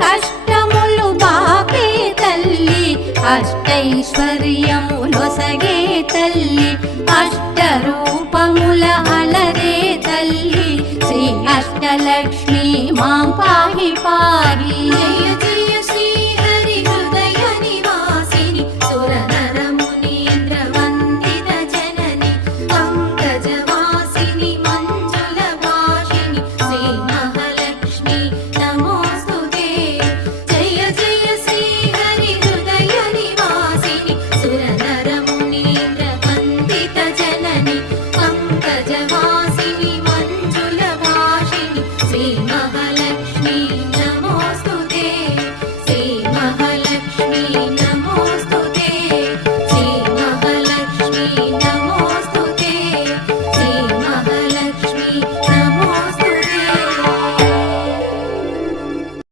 కష్టములు బాపే తల్లి అష్టైశ్వర్యములొసగే తల్లి అష్టరూపముల అలరే తల్లి శ్రీ అష్టలక్ష్మి మాం పాహి పాహి